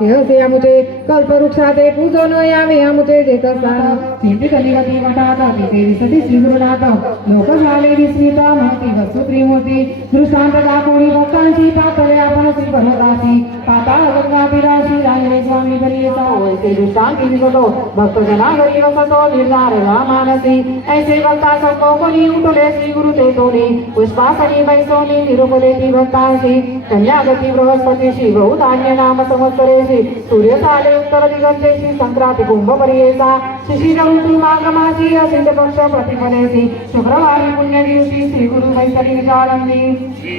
हे असे आमुचे कल्पवृक्षाचे पूजन यावे आमुचे जेत स्थान सिद्धी कलिगती मठात तिथे दिसती श्री लोक झाले विस्मित महती वस्तू त्रिमूर्ती. दृष्टांत दाखवली भक्तांची पातळे आपण श्री पर्वताची घरी येता दिसतो भक्त जना घरी वसतो निर्धार मानसी ऐसे भक्ता संको कोणी उठले श्री गुरु ते तोनी पुष्पासनी बैसोनी निरुपले ती भक्तांशी कन्यागती बृहस्पतीशी बहुधान्य नाम संवत्सरेशी सूर्य चाले उत्तर दिगंतेशी संक्रांती कुंभ परियेचा शिशिर ऋतू मागमाची असिंध पक्ष प्रतिफलेसी शुक्रवारी पुण्य दिवशी श्री गुरु मैत्री विचारंगी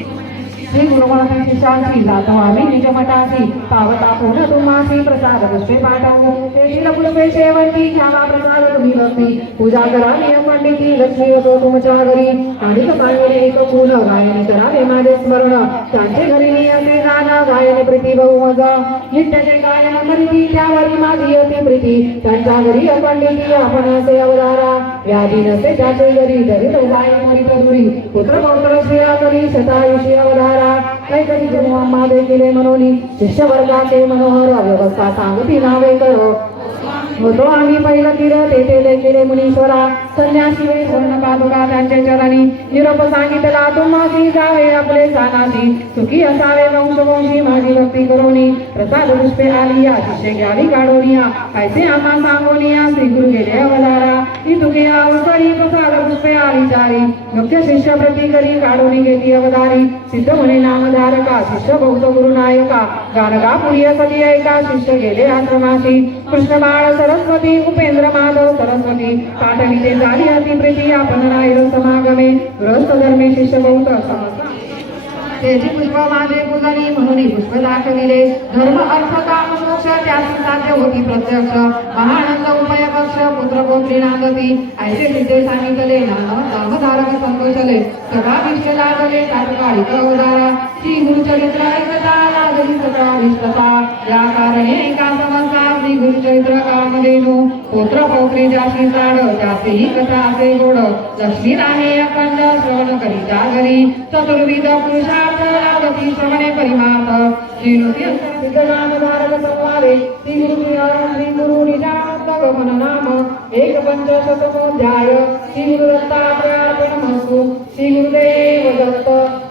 श्री गुरुमाते शिष्यांची जातो आम्ही निज मठाची पावता पूर्ण तुम्हासी प्रसाद पुष्पे पाठवू तेथील पुष्पे शेवंती घ्यावा प्रसाद तुम्ही भक्ती पूजा करा नियम पंडिती लक्ष्मी असो तुमच्या घरी आणि पाहिजे एक फुल गायने करावे माझे स्मरण। त्यांचे घरी नियते जागा गायने प्रीती बहुमज नित्याचे गायन करीती त्यावरी माझी अति प्रीती। त्यांच्या घरी अपंडिती आपण असे अवधारा। व्याधी नसे त्याचे घरी तरी तो गाय मरी करुरी पुत्र पौत्र श्रेया करी शतायुषी अवधारा। कैकटी गुरुअम्मा देखील म्हणून शिष्य वर्गाचे मनोहर व्यवस्था सांगती नावे करो. होतो आम्ही पहिलं तीर तेथे देखील मुनीश्वरा संन्यासी वे स्वर्ण पादुका त्यांचे चरणी. निरोप सांगितला तुम्हासी जावे आपले सानासी. सुखी असावे वंशवंशी माझी भक्ती करोनी. प्रसाद पुष्पे आली या शिष्य घ्यावी काढोनिया. ऐसे आम्हा सांगोनिया श्री गुरु गेले अवधारा ती तुके अवसरी प्रसाद पुष्पे आली चारी. मुख्य शिष्य प्रतिकरी करी काढोनी गेली अवतारी सिद्ध म्हणे नामधारका शिष्य बौद्ध गुरुनायका गानगा पुरी सती ऐका शिष्य गेले आश्रमाशी कृष्ण बाळ सरस्वती उपेंद्र माधव सरस्वती पाठविते झाली अति प्रीती आपण राहिलो समागमे गृहस्थ धर्मे शिष्य बौद्ध समजा त्याची पुष्प माझे पूजनी म्हणून पुष्प दाखविले. धर्म अर्थ पक्ष मोक्ष साध्य होती. प्रत्यक्ष महानंद उभय पक्ष पुत्र पौत्री नांदती. ऐसे सिद्धे सांगितले नाम नामधारक संकोचले. सभा विष्ट लागले तात्काळिक अवतारा श्री गुरुचरित्र ऐकता लागली सदा विष्टता या कारणे एका समस्या श्री गुरुचरित्र कामधेनू पुत्र पौत्री जाशी जाड त्याचेही कथा असे गोड. लक्ष्मी राहे अखंड श्रवण करीता घरी चतुर्विध पुरुषार्थ लागती श्रवणे परिमात श्रीनुती संवादे. श्री गुरु गुरु गमन नाम. एक पंचशतमोध्याय श्री गुरु दत्तात्रयार्पणमस्तु श्री गुरुदेव दत्त.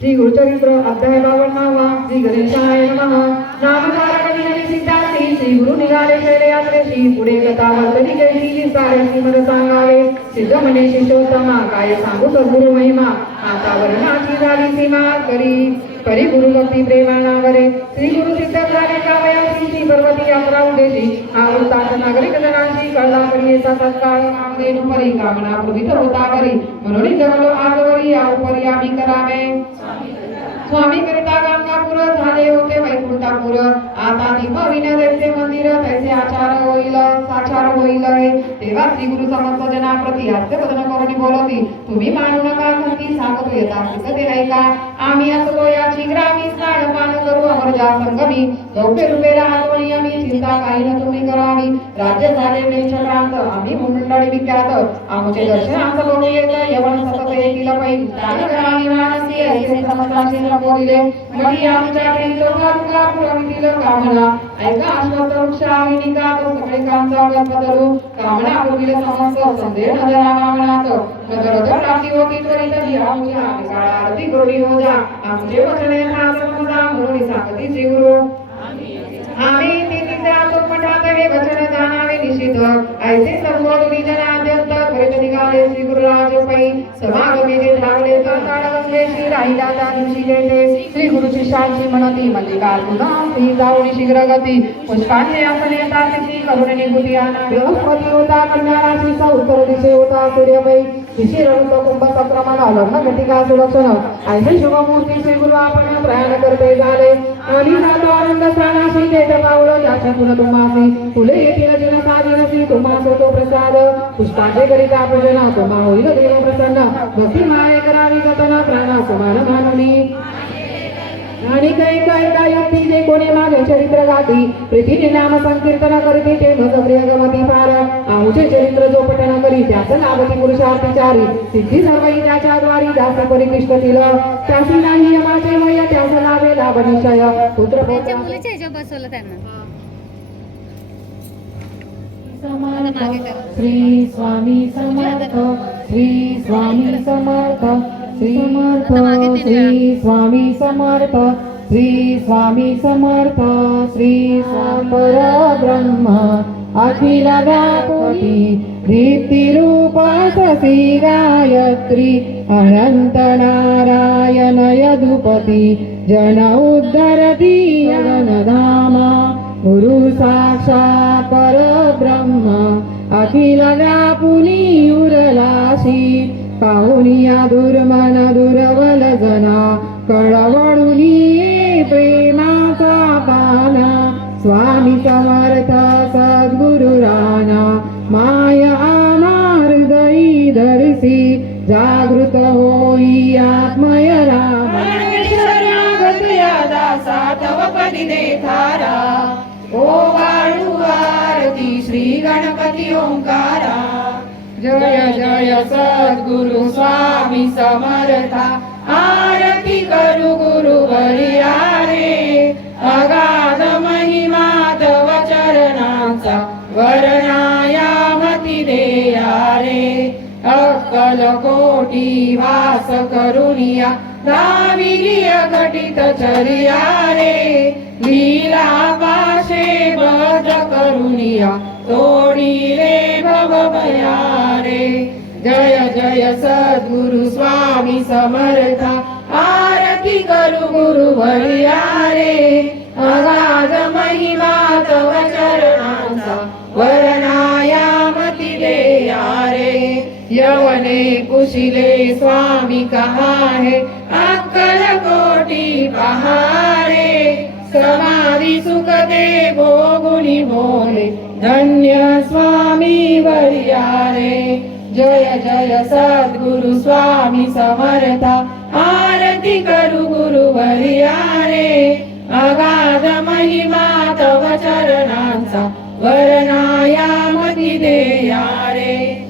श्री गुरुचरित्र अध्याय बावन्नावा श्री गणेशाय नमः. नामधारक निघाली सिद्धांती श्री गुरु निघाले शैले यात्रेशी पुढे कथा वर्तनी केली सारे श्रीमद सांगावे. सिद्ध म्हणे शिष्योत्तमा काय सांगू सद्गुरु महिमा. आता वर्णाची झाली सीमा करी. करी गुरु भक्ती प्रेमानावरे श्री गुरु सिद्ध झाले कावयाची श्री पर्वती यात्रा उदेशी हा वृत्तांत नागरिक जनांची कळला करियेचा तत्काळ कामधेनु परी. कामना पूर्वित होता करी. म्हणून जगलो आज या करावे. स्वामी करिता गाणगापूर झाले होते वैकुंठापूर. आता दीप जैसे मंदिर तैसे आचार होईल साचार होईल. तेव्हा श्री गुरु समस्त जना प्रति हास्य वदन करून बोलती तुम्ही मानू नका म्हणती सांगतो येता ते का? आम्ही असतो याची ग्रामी स्नान पान करू अमर जा संगमी. गौपे रुपे राहतो नियमी चिंता काही न तुम्ही करावी. राज्य झाले वेंचकांत आम्ही मुंडळी विख्यात. आमचे दर्शन आमचं लोक येत यवन सतत येतील पै. दान करावी मानसी ऐसे समजाशी न बोलिले मग आमच्या लोका तुला पुरवितील कामना. ऐका अश्वत्थ वृक्ष आणि निकात सगळे कांचा गणपतरू कामना पुरविल समस्त संदेह नजरा मागणात नगर प्राप्ती होती त्वरित जी काळा आरती गृही हो जा आमचे वचने समजा म्हणून सांगती गुरु आम्ही मठात हे वचन जाणावे निषिद्ध ऐसे संबोध विजनाद्यंत करीत निघाले श्री गुरुराज पै जे तर राहिला त्या दिवशी गेले श्री गुरु शिष्यांची म्हणती मल्लिकार्जुन शीघ्र गती पुष्पांचे निघुती आना बृहस्पती होता कन्या राशीचा उत्तर दिशे होता सूर्यपै शिशिर ऋत कुंभ संक्रमण लग्न घटिका सुलक्षण ऐसे शुभमूर्ती श्री गुरु आपण प्रयाण करते झाले. आणि जातो आनंद स्थानाशी तेज पावलं त्याच्यातून तुम्हासी. फुले येतील जिन साधिनसी तुम्हा तो प्रसाद. पुष्पाचे करिता पूजन तुम्हा होईल देव प्रसन्न. भक्ती माये करावी गतन प्राण कुमार मानवी. आणि काही काय काय युक्ती जे कोणी मागे चरित्र गाती प्रीतीने नाम संकीर्तन करीती ते भज प्रिय गमती फार. आमुचे चरित्र जो करी त्याच लाभती पुरुषार्थी चारी. सिद्धी सर्वही त्याच्या द्वारी दासी परिकृष्टतील त्यासी नाही यमाचे वय त्यास लाभे लाभ निश्चय पुत्र बसवलं त्यांना. समर्थ श्री स्वामी समर्थ श्री स्वामी समर्थ श्री समर्थ श्री स्वामी समर्थ श्री स्वामी समर्थ श्री पर ब्रह्म अखिल व्यापी दीप्तिरूप गायत्री अनंत नारायण यदुपती जन उद्धरती जनधामा गुरु साक्षात् परब्रह्म अखिल व्यापुनी उरलाशी पाहुनिया दुर्मन दुर्बल जना कळवळुनी प्रेमाचा पाना। स्वामी समर्थ सद्गुरु राणा जागृत होई आत्मय राम. पदी देखारा. ओ वाळू आरती श्री गणपती ओंकारा. जय जय सद्गुरु स्वामी समर्था. आरती वास करुणिया दाविलिय घटित चर्या रे लीला पाशे बज करुणिया तोडी रे भव रे जय जय सद्गुरु स्वामी समर्था आरती करू गुरु भरिया रे अगाध मही यवने कुशिले स्वामी कहा है? अक्कल कोटि पहारे समाधि सुख दे भोगुनी बोले। धन्य स्वामी वर्यारे। जय जय सद्गुरु स्वामी समर्था। आरती करू गुरु वर्यारे। अगाध महिमा तव चरणांचा। वरणाया मती देया रे